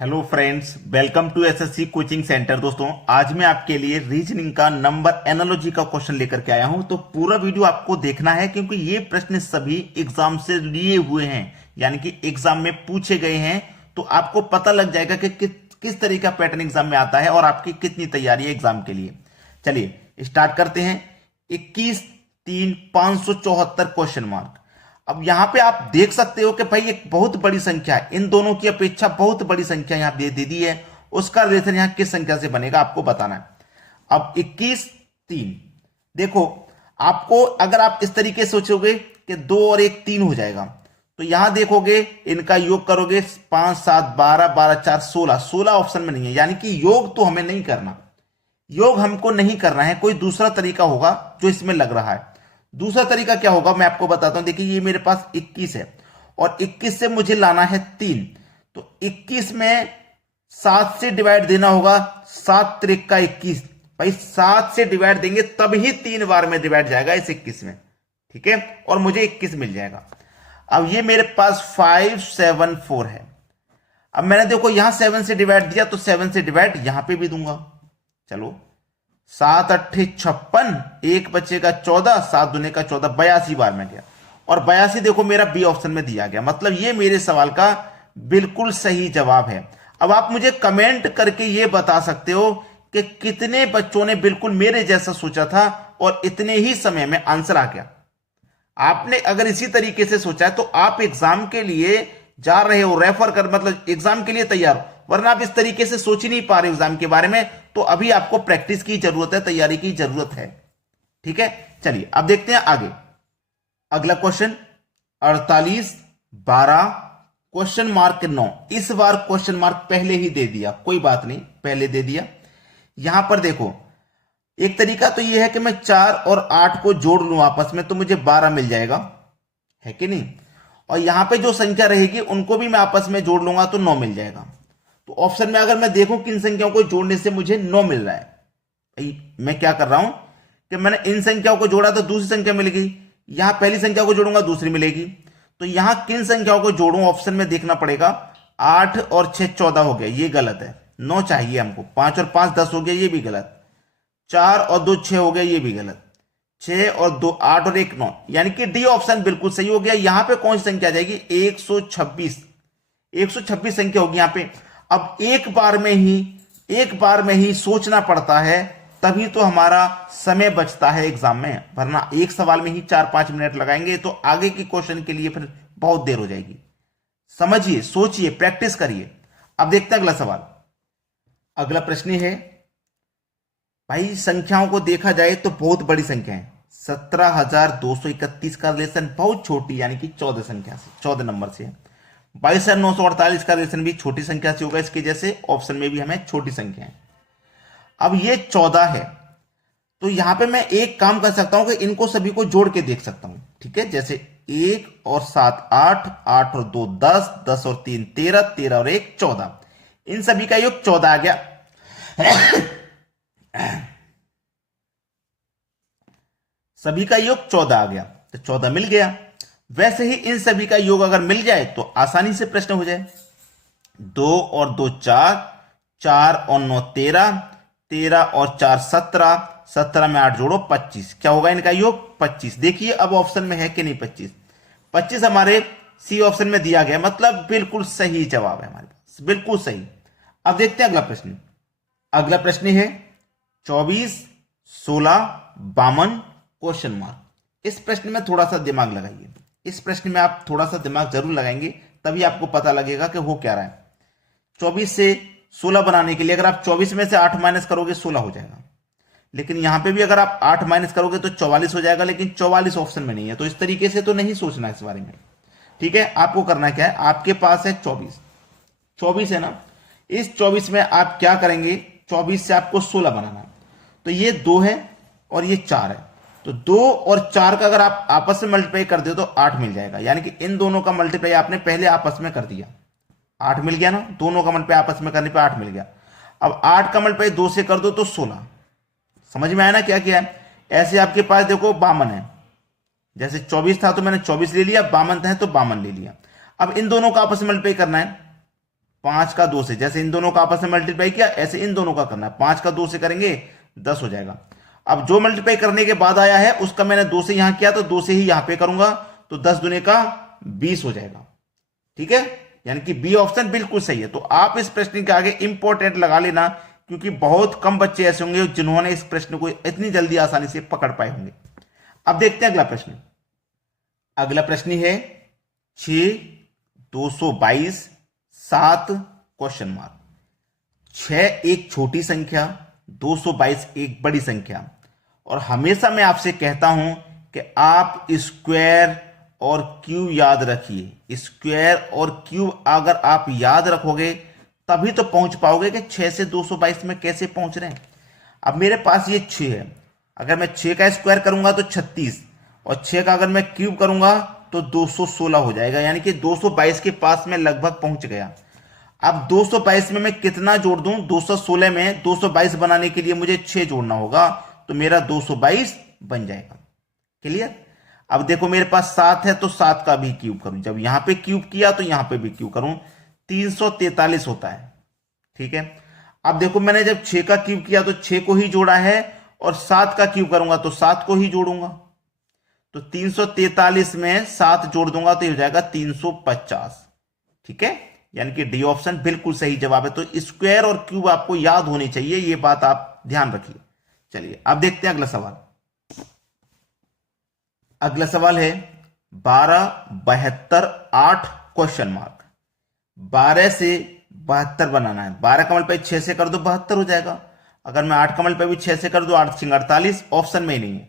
Hello friends, welcome to SSC coaching centre. दोस्तों, आज मैं आपके लिए रीजनिंग का नंबर एनालॉजी का क्वेश्चन लेकर के आया हूं। तो पूरा वीडियो आपको देखना है क्योंकि ये प्रश्न सभी एग्जाम से लिए हुए हैं, यानी कि एग्जाम में पूछे गए हैं। तो आपको पता लग जाएगा कि किस तरह का पैटर्न एग्जाम में आता है और आपकी कितनी तैयारी है एग्जाम के लिए। चलिए स्टार्ट करते हैं। 21, 3, 574 क्वेश्चन मार्क। अब यहां पे आप देख सकते हो कि भाई एक बहुत बड़ी संख्या है, इन दोनों की अपेक्षा बहुत बड़ी संख्या यहां दे दी है। उसका रिलेशन यहां किस संख्या से बनेगा आपको बताना है। अब 21, 3 देखो, आपको अगर आप इस तरीके से सोचोगे कि 2 और 1 3 हो जाएगा, तो यहां देखोगे इनका योग करोगे 5, 7, 12, 12, 4, 16। 16 ऑप्शन में नहीं है, यानी कि योग तो हमें नहीं करना। योग हमको नहीं करना है, कोई दूसरा तरीका होगा जो इसमें लग रहा है। दूसरा तरीका क्या होगा मैं आपको बताता हूं। देखिए, ये मेरे पास 21 है और 21 से मुझे लाना है 3। तो 21 में 7 से डिवाइड देना होगा। 7 त्रिक का 21, भाई 7 से डिवाइड देंगे तब ही 3 बार में डिवाइड जाएगा इस 21 में, ठीक है, और मुझे 21 मिल जाएगा। अब ये मेरे पास 574 है। अब मैंने देखो यहां 7 से डिवाइड दिया तो 7 से डिवाइड यहां पे भी दूंगा। चलो, 7 अट्ठे 56, एक बचेगा 14, 7 दूने का 14, 82 बार में गया। और 82 देखो मेरा बी ऑप्शन में दिया गया, मतलब ये मेरे सवाल का बिल्कुल सही जवाब है। अब आप मुझे कमेंट करके ये बता सकते हो कि कितने बच्चों ने बिल्कुल मेरे जैसा सोचा था और इतने ही समय में आंसर आ गया। आपने अगर इसी तरीके से सोचा है तो आप एग्जाम के लिए जा रहे हो, रेफर कर मतलब एग्जाम के लिए तैयार हो, वरना आप इस तरीके से सोच ही नहीं पा रहे एग्जाम के बारे में। तो अभी आपको प्रैक्टिस की जरूरत है, तैयारी की जरूरत है, ठीक है। चलिए अब देखते हैं आगे। अगला क्वेश्चन 48, 12 क्वेश्चन मार्क 9। इस बार क्वेश्चन मार्क पहले ही दे दिया, कोई बात नहीं, पहले दे दिया। यहां पर देखो, एक तरीका तो यह है कि मैं 4 और 8 को जोड़ लूं आपस में तो मुझे 12 मिल जाएगा, है कि नहीं। और यहां पे जो संख्या रहेगी उनको भी मैं आपस में जोड़ लूंगा तो 9 मिल जाएगा। तो ऑप्शन में अगर मैं देखूं किन संख्याओं को जोड़ने से मुझे 9 मिल रहा है, मैं क्या कर रहा हूं कि मैंने इन संख्याओं को जोड़ा तो दूसरी संख्या मिल गई, यहां पहली संख्या को जोड़ूंगा दूसरी मिलेगी। तो यहां किन संख्याओं को जोड़ूं ऑप्शन में देखना पड़ेगा। 8 और 6 14 हो गया, ये गलत है। 9 चाहिए हमको। 5 और 5 10 हो गया, ये भी गलत। 4 और 2 6 हो गया, ये भी गलत। 6 और 2 8 और 1 9, यानी कि डी ऑप्शन बिल्कुल सही हो गया। यहां पे कौन सी संख्या आ जाएगी, 126। 126 संख्या होगी यहां पे। अब एक बार में ही सोचना पड़ता है, तभी तो हमारा समय बचता है एग्जाम में, वरना एक सवाल में ही 4-5 मिनट लगाएंगे तो आगे के क्वेश्चन के लिए फिर बहुत देर हो जाएगी। समझिए, सोचिए, प्रैक्टिस करिए। अब देखते हैं अगला सवाल। अगला प्रश्न है, भाई संख्याओं को देखा जाए तो बहुत बड़ी संख्या है। 17,231 का रिलेशन बहुत छोटी, यानी कि 14 संख्या से, 14 नंबर से है। 22,948 का रिलेशन भी छोटी संख्या से होगा, इसके जैसे ऑप्शन में भी हमें छोटी संख्या है। अब ये 14 है, तो यहां पे मैं एक काम कर सकता हूं कि इनको सभी को जोड़ के देख सकता हूं, ठीक है। जैसे 1 और 7 8, 8 और 2 10, 10 और 3 13, 13 और 1 14, इन सभी का योग 14 आ गया। सभी का योग 14 आ गया, तो 14 मिल गया। वैसे ही इन सभी का योग अगर मिल जाए तो आसानी से प्रश्न हो जाए। 2 और 2 4, 4 और 9 13, 13 और 4 17, 17 में 8 जोड़ो 25। क्या होगा इनका योग, 25। देखिए अब ऑप्शन में है कि नहीं 25। 25 हमारे सी ऑप्शन में दिया गया, मतलब बिल्कुल सही जवाब है हमारे पास, बिल्कुल सही। अब देखते हैं अगला प्रश्न। अगला प्रश्न है 24, 16, 52 क्वेश्चन मार्क। इस प्रश्न में थोड़ा सा दिमाग लगाइए। इस प्रश्न में आप थोड़ा सा दिमाग जरूर लगाएंगे, तभी आपको पता लगेगा कि हो क्या रहा है। 24 से 16 बनाने के लिए अगर आप 24 में से 8 माइनस करोगे 16 हो जाएगा, लेकिन यहां पे भी अगर आप 8 माइनस करोगे तो 44 हो जाएगा, लेकिन 44 ऑप्शन में नहीं है। तो इस तरीके से तो नहीं सोचना इस बारे में, ठीक है। आपको करना क्या है, आपके पास है 24 है ना, इस 24 में आप क्या करेंगे, 24 से आपको 16 बनाना है। तो ये 2 है और ये 4 है, तो 2 और 4 का अगर आप आपस में मल्टीप्लाई कर दो तो 8 मिल जाएगा, यानी कि इन दोनों का मल्टीप्लाई आपने पहले आपस में कर दिया, 8 मिल गया ना। दोनों का मल्टीप्लाई आपस में करने पे 8 मिल गया। अब 8 का मल्टीप्लाई 2 से कर दो तो 16। समझ में आया ना क्या किया है। ऐसे आपके पास देखो 52 है, जैसे 24 था तो मैंने 24 ले लिया, 52 है तो 52 ले लिया। अब इन दोनों का आपस में मल्टीप्लाई करना है, 5 का 2 से, जैसे इन दोनों का आपस में मल्टीप्लाई किया ऐसे इन दोनों का करना है। 5 का 2 से करेंगे 10 हो जाएगा। अब जो मल्टीप्लाई करने के बाद आया है उसका मैंने 2 से यहां किया तो 2 से ही यहां पे करूंगा, तो 10 दुने का 20 हो जाएगा। ठीक है, यानी कि बी ऑप्शन बिल्कुल सही है। तो आप इस प्रश्न के आगे इंपॉर्टेंट लगा लेना, क्योंकि बहुत कम बच्चे ऐसे होंगे जिन्होंने इस प्रश्न को इतनी जल्दी आसानी से पकड़ पाए होंगे। अब देखते हैं अगला प्रश्न। अगला प्रश्न है 6 222 7 क्वेश्चन मार्क। 6 एक छोटी संख्या, 222 एक बड़ी संख्या, और हमेशा मैं आपसे कहता हूं कि आप स्क्वायर और क्यूब याद रखिए। स्क्वायर और क्यूब अगर आप याद रखोगे तभी तो पहुंच पाओगे कि 6 से 222 में कैसे पहुंच रहे हैं। अब मेरे पास ये 6 है, अगर मैं 6 का स्क्वायर करूंगा तो 36, और 6 का अगर मैं क्यूब करूंगा तो 216 हो जाएगा, यानी कि 222 के पास में लगभग पहुंच गया। अब 222 में मैं कितना जोड़ दूं? 216 में 222 बनाने के लिए मुझे 6 जोड़ना होगा, तो मेरा 222 बन जाएगा। क्लियर? अब देखो मेरे पास 7 है तो 7 का भी क्यूब करूं, जब यहां पे क्यूब किया तो यहां पे भी क्यूब करूं, 343 होता है। ठीक है, अब देखो मैंने जब 6 का क्यूब किया तो 6 को ही जोड़ा है, और 7 का क्यूब करूंगा तो 7 को ही जोड़ूंगा, तो 343 में 7 जोड़ दूंगा तो ये हो जाएगा 350। ठीक है, यानी कि डी ऑप्शन बिल्कुल सही जवाब है। तो स्क्वायर और क्यूब आपको याद होनी चाहिए, ये बात आप ध्यान रखिए। चलिए अब देखते हैं अगला सवाल। अगला सवाल है 12 72 8 क्वेश्चन मार्क। 12 से 72 बनाना है। 12 का मल्टीप्लाई 6 से कर दो 72 हो जाएगा। अगर मैं 8 का मल्टीप्लाई भी 6 से कर दो 8 6 48, ऑप्शन में ही नहीं है।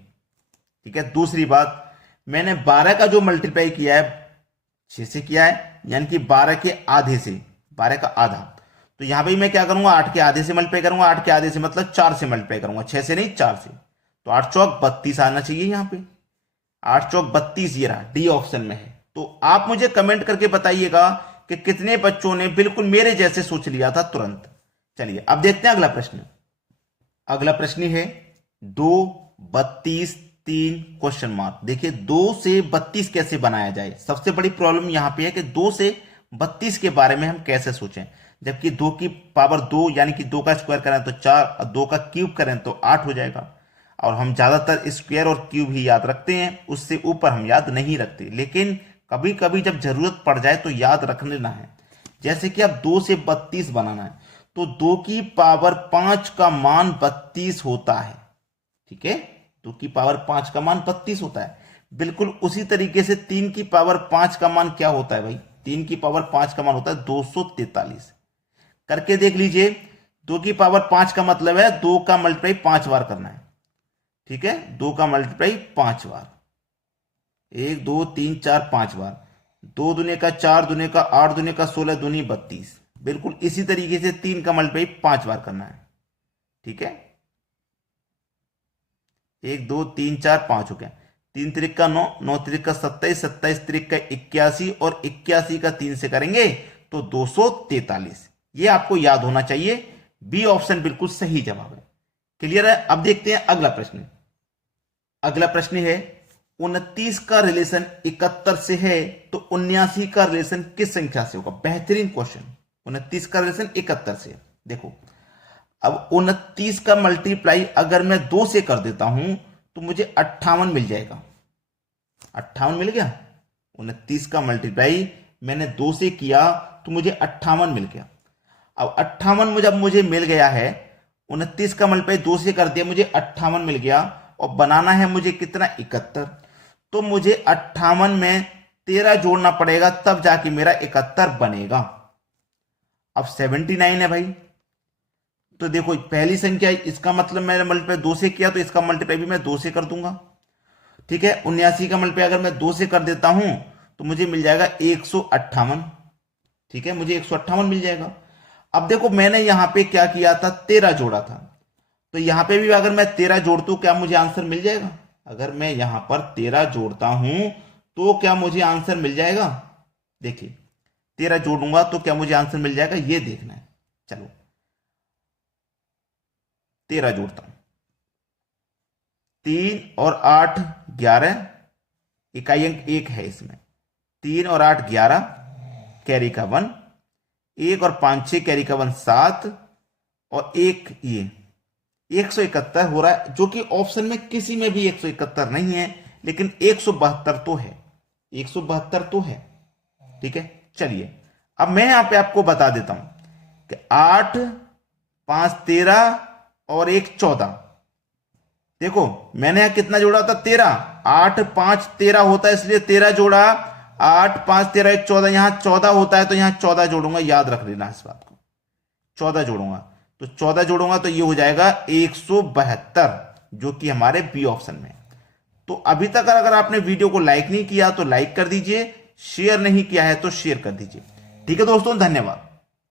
ठीक है, दूसरी बात, मैंने 12 का जो मल्टीप्लाई किया है 6 से किया है, यानी कि 12 के आधे से, 12 का आधा, तो यहां पे मैं क्या करूंगा 8 के आधे से मल्टीप्लाई करूंगा। 8 के आधे से मतलब 4 से मल्टीप्लाई करूंगा, 6 से नहीं 4 से, तो 8 चौक 32 आना चाहिए यहां पे। 8 चौक 32 ये रहा, डी ऑप्शन में है। तो आप मुझे कमेंट करके बताइएगा कि कितने बच्चों ने बिल्कुल मेरे जैसे सोच लिया था तुरंत। चलिए अब देखते हैं अगला प्रश्न। अगला प्रश्न है 2 32 3 क्वेश्चन मार्क। देखिए 2 से 32 कैसे बनाया जाए। सबसे बड़ी प्रॉब्लम यहां पे है कि 2 से 32 के बारे में हम कैसे सोचें, जबकि 2 की पावर 2 यानी कि 2 का स्क्वायर करें तो 4 और 2 का क्यूब करें तो 8 हो जाएगा। और हम ज्यादातर स्क्वायर और क्यूब ही याद रखते हैं, उससे ऊपर हम याद नहीं रखते, लेकिन कभी कभी जब जरूरत पड़ जाए तो याद रख लेना है। जैसे कि अब 2 से 32 बनाना है, तो 2 की पावर 5 का मान 32 होता है। ठीक है, 2 की पावर 5 का मान 32 होता है। बिल्कुल उसी तरीके से 3 की पावर 5 का मान क्या होता है भाई? 3 की पावर 5 का मान होता है 243। करके देख लीजिए, 2 की पावर 5 का मतलब है 2 का मल्टीप्लाई 5 बार करना है। ठीक है, 2 का मल्टीप्लाई 5 बार, 1 2 3 4 5 बार, 2 दुने का 4 दुने का 8 दुने का 16 दूनी 32। बिल्कुल इसी तरीके से 3 का मल्टीप्लाई 5 बार करना है। ठीक है, 1 2 3 4 5 हो गया, 3 त्रिक का 9, 9 त्रिक का 27, 27 त्रिक का 81, और 81 का 3 से करेंगे तो 243। ये आपको याद होना चाहिए। बी ऑप्शन बिल्कुल सही जवाब है। क्लियर है? अब देखते हैं अगला प्रश्न। अगला प्रश्न है 29 का रिलेशन 71 से है तो 79 का रिलेशन किस संख्या से होगा? बेहतरीन क्वेश्चन। 29 का रिलेशन 71 से। देखो अब 29 का मल्टीप्लाई अगर मैं 2 से कर देता हूं तो मुझे 58 मिल जाएगा। 58 मिल गया। 29 का मल्टीप्लाई मैंने 2 से किया तो मुझे 58 मिल गया। अब 58 जब मुझे मिल गया है, 29 का मल्टीप्लाई 2 से कर दिया, मुझे 58 मिल गया, और बनाना है मुझे कितना? 71। तो मुझे 58 में 13 जोड़ना पड़ेगा, तब जाके मेरा 71 बनेगा। अब 79 है भाई, तो देखो पहली संख्या, इसका मतलब मैंने मल्टीप्लाई 2 से किया तो इसका मल्टीप्लाई भी मैं 2 से कर दूंगा। ठीक है, 79 का मल्टीप्लाई अगर मैं 2 से कर देता हूं तो मुझे मिल जाएगा 158। ठीक है, मुझे 158 मिल जाएगा। अब देखो मैंने यहां पे क्या किया था? 13 जोड़ा था, तो यहां पे भी अगर मैं 13 जोड़ता हूं क्या मुझे आंसर मिल जाएगा? अगर मैं यहां पर 13 जोड़ता हूं तो क्या मुझे आंसर मिल जाएगा? देखिए 13 जोड़ूंगा तो क्या मुझे आंसर मिल जाएगा, ये देखना है। चलो 13 जोड़ता हूं, 3 और 8 11, इकाई अंक 1 है इसमें, 3 और 8 11, कैरी का 1, 1 और 5 6 कैरी का 1 7 और एक ये 171 हो रहा है, जो कि ऑप्शन में किसी में भी 171 नहीं है, लेकिन 172 तो है, 172 तो है। ठीक है, चलिए अब मैं यहां पे आपको बता देता हूं कि 8 5 13 और 1 14। देखो मैंने यहां कितना जोड़ा था, 13। 8 5 13 होता है इसलिए 13 जोड़ा, 8 5 13 1 14, यहां 14 होता है तो यहां 14 जोड़ूंगा, याद रख लेना इस बात को, 14 जोड़ूंगा। तो 14 जोड़ूंगा तो ये हो जाएगा 172, जो कि हमारे बी ऑप्शन में। तो अभी तक अगर आपने वीडियो को लाइक नहीं किया तो लाइक कर दीजिए, शेयर नहीं किया है तो शेयर कर दीजिए। ठीक है दोस्तों, धन्यवाद।